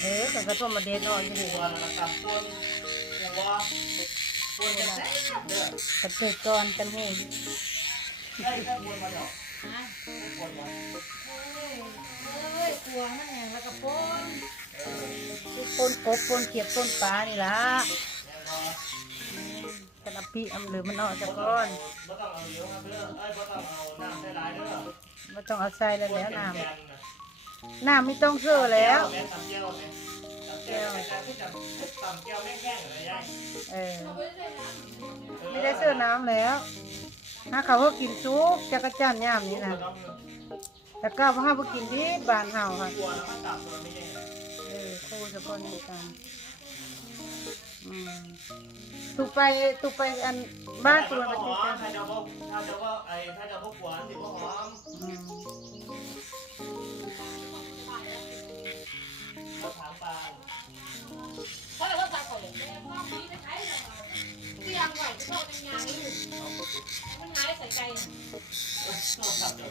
เออแต่ก็ต้มมาเด็ดเนาะอยู่ดีตัวละกับปนหัวปนจะแซ่บเด้อกระเจิดก่อนกันหูได้แค่ปนมาเนาะฮะปนมาเอ้ยกลัวมันแหงแล้วก็ปนปนกบปนเขียดปนปลานี่ล่ะกันอาปีเอาหรือมันเนาะจะก่อนบ่ต้องเอาเยอะครับเด้อเอ้ยบ่ต้องเอาน้ำใส่หลายเด้อไม่ต้องเอาใส่แล้วแล้วน้แกงน่ะำน้ำไม่ต้องเชื่อแล้ว ตำแก้วแม่ตำแก้วแต่ที่จะตำแก้วแม่งๆอะไรยายเออ ไม่ได้เชื่อน้ำแล้วถ้าเขาก็กินซุปจักรจันทร์ย่ามนี้นะแต่ก็พ่อเขากินดีบานเห่าค่ะตัวแล้วมันตับตัวไม่ใช่เออคู่จะคนนี้กันอืมตุไปตุไปอันบ้านตัวมัมันติดกันถ้าจะว่าถ้าจะว่าไอ้ถ้าจะว่าหวานสิว่าหอมอืม มะขามปาถ้าเราตัดก่อนเลยความดีไปใช้เลยเตียงไหวจะเข้าในงานนี่มันหายใส่ใจน่ะชอบสับเดี๋ยว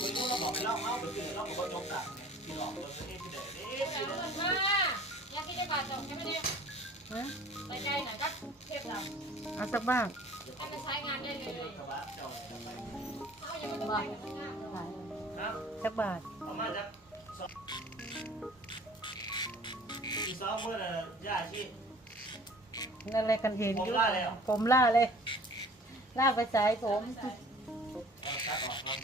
มึงก็เราบอกไปเล่าเอาไปเจอเล่าบอกว่ายกสับไงที่หลอกเราจะเอ๊ะที่ไหนเอ๊ะเอาที่ไหนเงินมาอยากกินได้บาจบแค่ไม่ได้ฮะใส่ใจหน่อยก็เทปเราเอาสักบ้างให้มันใช้งานได้เลยเจ้าไปเอาอย่างไม่ต้บ้างหน้าสักบาทเอามาจาก สองอีสองเมื่อน่ะย่าชีนั่นอะไรกันเห็นผมอยู่ล่าแล้ว ผมล่าเลย ล่าไปสายผม เอาตัดออกครับ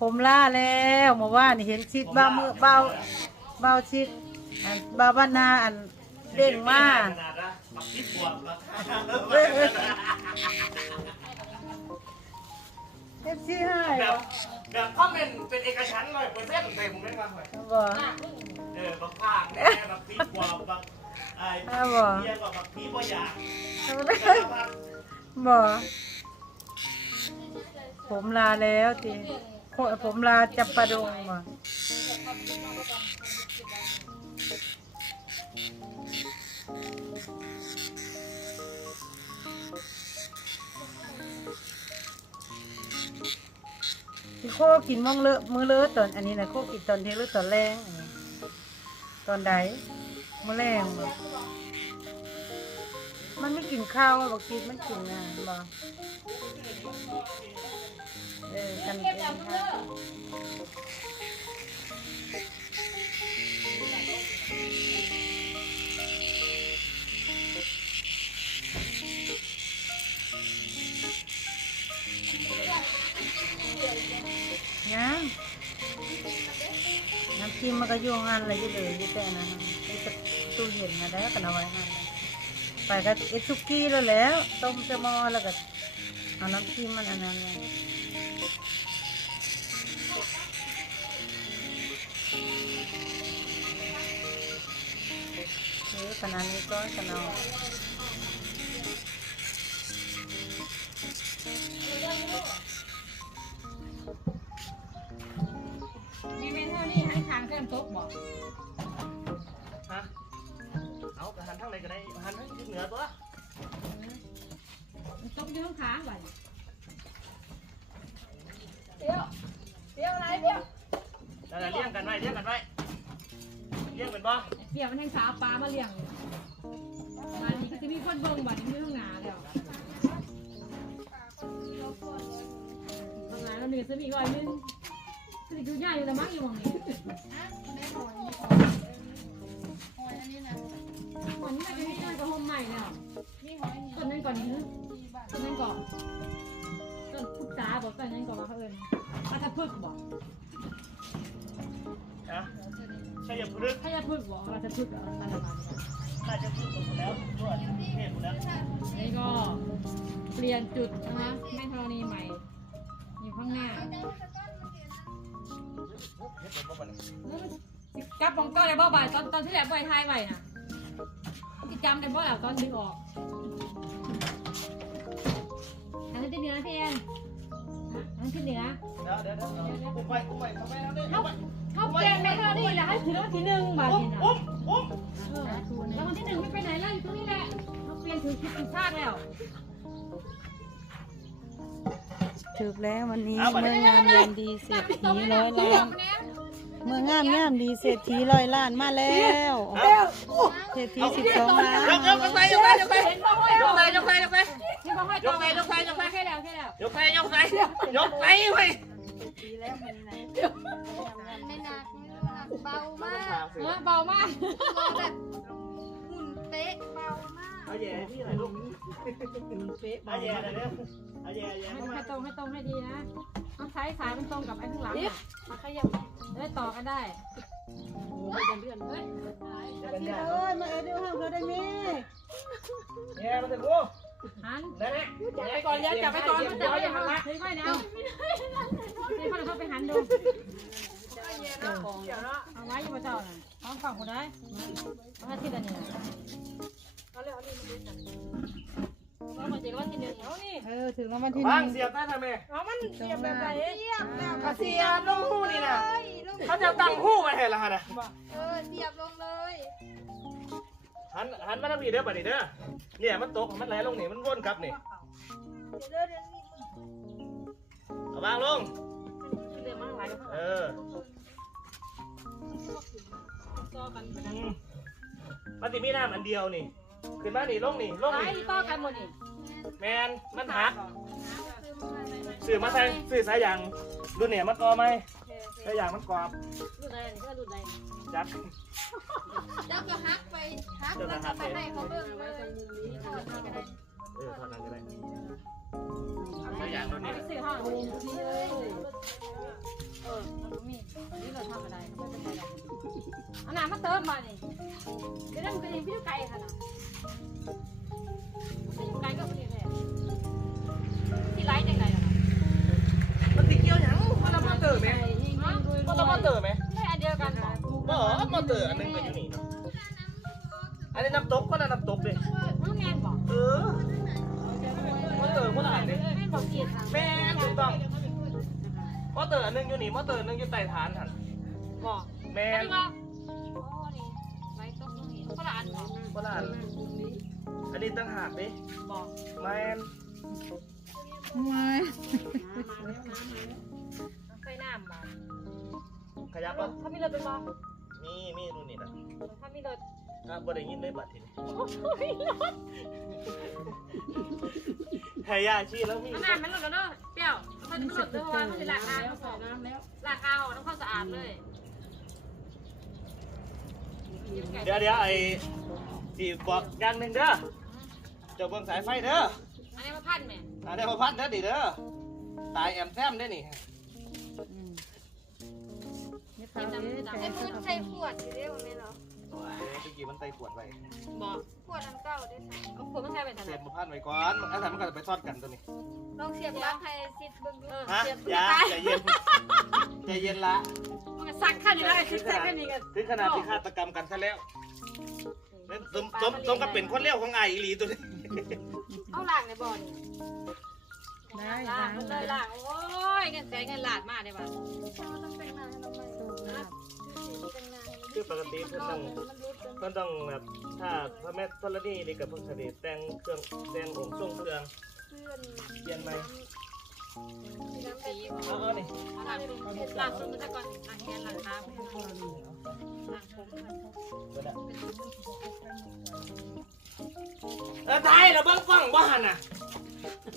ผมล่าแล้วเมาว่านี่เห็นชิดเบ้ามือเบ้าเบ้าชิดอันเบ้าบ้านนาอันเด้งมากขนาดนะปักทิพย์บวกปักเอฟซีให้แบบแบบคอมเมนต์เป็นเอกฉันต์ร้อยเปอร์เซ็นต์เต็มไม่ฟังเลยบ่ หน้าพึ่งเออ บักภาคแน่บักพีบวกบักไอ้อ้าวบ่เบียกับบักพีบ่อยากบ่ผมลาแล้วทีโคผมลาจับปะดงบ่ที่โคกินมองเลอะมือเลอะตอนอันนี้นะโคกินตอนเที่ยงหรือตอนแรง ตอนใดมะแรงบ่มันไม่กินข้าวบอกกินมันกินนะบ่เออกันเองค่ะ มันก็ยุ่งงานอะไรยู่เลยยู่แต่นะนี่จะตู้เย็นนะแล้วกันเอาไว้ให้ไปก็เอซุกี้แล้วแหล้วต้มจะมอแล้วก็เอาน้ำจิ้มมันอันนั้นเลยเออขนาดนี้ก็ขนาดานี้ให้ทางเส้นตุ๊กบอกฮะเอากระหันทั้งไหนก็ได้หันทั้งทิศเหนือตัวตุ๊กยืมขาไว้เดี๋ยวเดี๋ยวอะไรเดี๋ยวนั่นแหละเลี้ยงกันไว้เลี้ยงกันไว้เลี้ยงเป็นบ่เดี๋ยวมันให้สาวปลามาเลี้ยงอันนี้ก็จะมีคนเบิ่งบัดนี้มีห้องหนาแล้วห้องหนาแล้วหนึ่งจะมีอีกร้อยหนึง คืออยู่ใหญ่อยู่แล้วมั้งอยู่หมองนี้วันนี้มันจะมีต้นกระหอมใหม่แล้วต้นนั้นก่อนนี้ต้นนั้นก่อนต้นพุทธาบอกต้นนั้นก่อนมาเขาเอิญอาจจะพึกบอกฮะใช่ยพฤกษ์ถ้าจะพึกบอกอาจจะพึกเอาตาละมันน่าจะพูดหมดแล้วทั่วเทศหมดแล้วนี่ก็เปลี่ยนจุดนะคะแม่ธรณีใหม่ อยู่ข้างหน้า ก ลับของเก้าได้บ่บ่ายตอนตอนที่แหลมบ่ายทายไว้น่ะที่จำได้บ่แล้วตอนดึงออกอันนั้นที่เหนือพี่แอนอันนั้นที่เหนือเดี๋ยวเดี๋ยวเดี๋ยวอุ้มไปอุ้มไปทำไมแล้วเนี่ยเขาเขาเปลี่ยนแม่ธรณีแล้วให้ถือรางวัลที่หนึ่งบาทอุ้มนี่นะอุ้มอุ้มเออรางวัลที่หนึ่งไม่ไปไหนแล้วอยู่ตรงนี้แหละเขาเปลี่ยนถือคิดถือชาติแล้ว ถึกแล้ววันนี้เมื่องานเย็นดีเศรษฐีร้อยล้านเมืองงามงามดีเศรษฐีร้อยล้านมาแล้วเศรษฐีสิบสองล้านยกยกยกไปยกไปยกไปยกไปยกไปยกไปยกไปนี่บ่ให้ยกไปยกไปยกไปแค่แล้วแค่แล้วยกไปยกไปยกไปเว้ยไม่หนักไม่หนักเบามากเออเบามากเบาแบบหุ่นเป๊ะเบามากเอาแย่พี่หน่อยลูก เอาแย่หน่อยเร็วเอาแย่แย่ให้เข้ามาให้ตรงให้ตรงให้ดีนะต้องใช้สายมันตรงกับไอ้ข้างหลังอะมาขยับได้ต่อกันได้เฮ้ยเอ้ยมาเออเดี๋ยวห้ามเขาได้ไหมแย่มาถึงกูหันนั่นแหละไปก่อนเดี๋ยวจับไปก่อนมันจับไปอย่างนั้นถือไปนะถือไปเขาไปหันดูเอาไว้อยู่บนเจ้าน่ะท้องกล่องคนได้เอาให้ที่ละเนี่ย ออถึงรางวัลที่หวางนึ่งเสียบได้ทำไมเอามันเสียบแบบไหนเทียบแบบกระเสียบลงหูนี่นะเฮ้ยลูกเขาจะตั้งหูมาให้ละฮะนะเออเทียบลงเลยหันหันมาทางนี้เด้อบัดนี้เด้อเนี่ยมันตกมันไหลลงนี่มันวนกลับนี่เดี๋ยวเดี๋ยวนี้เอาวางลงเดี๋ยวมันไหลเข้าเออต่อกันอืมมันสิมีน้ำอันเดียวนี่ขึ้นมานี่ลงนี่ลงไหลนี่ต่อกันหมดนี่ แมนมันหักสื่อมาใส่สื่อสายยางรุ่นเนี่ยมันกอไหมสายยางมันกรอบรุ่นใดนี่ก็รุ่นใดจัดแล้วก็ฮักไปฮักแล้วก็ไปให้เขาเบิ่งเลยถอดนี่ก็ได้เออเท่านั้นก็ได้สายยางรุ่นเอานี้ไปซื้อห้องนี่เลยเออมันมีนี่เราทำอะไรไม่เป็นไรอันนั้นมาเติมมานี่เดี๋ยวนั้นเป็นพี่ไก่ค่ะนะพี่ มอเตอร์อันหนึงก็อยู่นี่เนาะอันนี้น้ำตกก็ละน้ำตกดิน้องแมนบอกเออมอเตอร์คนละอันดิแม่บอกเกียรติแม่นถูกต้องมอเตอร์อันหนึงอยู่นี่มอเตอร์อันหนึงอยู่ใต้ฐานหันบอกแม่แม่นบอกโอ้นี่ไว้ต้องนี่คนละอันบอกคนละอันอันนี้ตั้งหากดิบอกแม่นไม่ไปน้ำบอกขยับป่ะเขามีรถเป็นบอก มีมีรุ่นนี้นะเขามีรถอะบ่ได้ยินเลยบัดทีนี้ไฮยาชีแล้วมีน้ำมันรถแล้วเนาะเปรี้ยวเขาจะรถด้วยเพราะว่าเขาจะล้างอาเขาใส่น้ำแล้วล้างอาออกน้ำความสะอาดเลยเดี๋ยวเดี๋ยวไอ้สีบอกอย่างหนึ่งเด้อเจ้าเบิ่งสายไฟเด้ออันนี้มาพันแม่อันนี้มาพัดเด้อดิเด้อตายแอมแซมได้อนี่อืม นี่เขาเนี่ยไอ้มือใส่ขวดอยู่เด้อแม่เนาะโอ้ยเมื่อกี้มันไตขวดไว้บอกขวดอันเก่าได้ใส่เอาขวดมาใส่ไปทางไหเสีนยบมาพันไว้ก่อนมันอาศัยมันก็จะไปทอดกันตัวนี้ลองเสียบปลั๊กให้ซิดเบิ่งดูฮะเสียบอย่าใจเย็นใจเย็นละมันก็ซักขั้นอยู่แล้วไอ้คิดซักขั้นนี้กันถึงขนาดที่ฆาตกรรมกันซะแล้วนั่นสมสมสมกับเป็นคนเลี้ยวของไอ้อีหลีตัวนี้เอาล่างในบ่อนี่ได้ล่าได้งมันเลยล่างโอ้ยเงินแสนเงินล้านมากเลยว่ะต้องแต่งหน้าให้เรา คือปกติเพิ่นต้องมันรุดจนเพิ่นต้องแบบถ้าพระแม่ธรณีนี่กับเพิ่นสิได้แต่งเครื่องแต่งองค์ทรงเครื่องเพื่อนเปลี่ยนใหม่มีน้ำสีเป็นเอาเอานี่เอาล่างล่างตรงนี้ซะก่อนล่างแขนล่างขาล่างผมเบิดอะเออถ่ายแล้วเบิ่งกล้องบ่หันน่ะ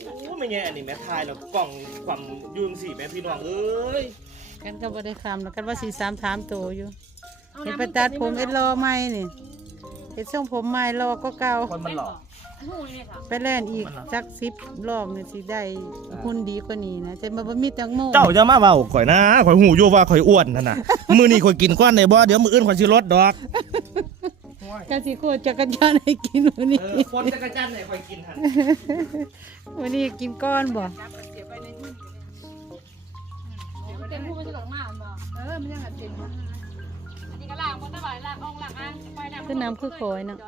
โอ้ไม่แย่อันนี้แม่ถ่ายแล้วกล้องความยืนสิแม่พี่น้องเอ้ยกันก็บ่ได้คำแล้วกันว่าสีสามถามโตอยู่ เห็นไปตัดผมเอ็ดรอใหม่นี่เห็นทรงผมใหม่รอก็เก่าคนมันหลอกหูนี่ค่ะไปแล่นอีกจักสิบรอบนี่สิได้หุ่นดีกว่านี้นะจะมาบ่มีแตงโมเจ้าจะมาเว้าข่อยนะข่อยหูอยู่ว่าข่อยอ้วนนั่นน่ะมื้อนี้ข่อยกินก้อนได้บ่เดี๋ยวมื้ออื่นข่อยสิลดดอกกะสิโคตรจักรยานให้กินวันนี้เออคนจักรจันทร์ให้ข่อยกินหั่นวันนี้กินก้อนบ่เต็มหูมันจะหลงมากบ่เออมันยังอัดเต็ม คือน้ำคือโขยเนาะ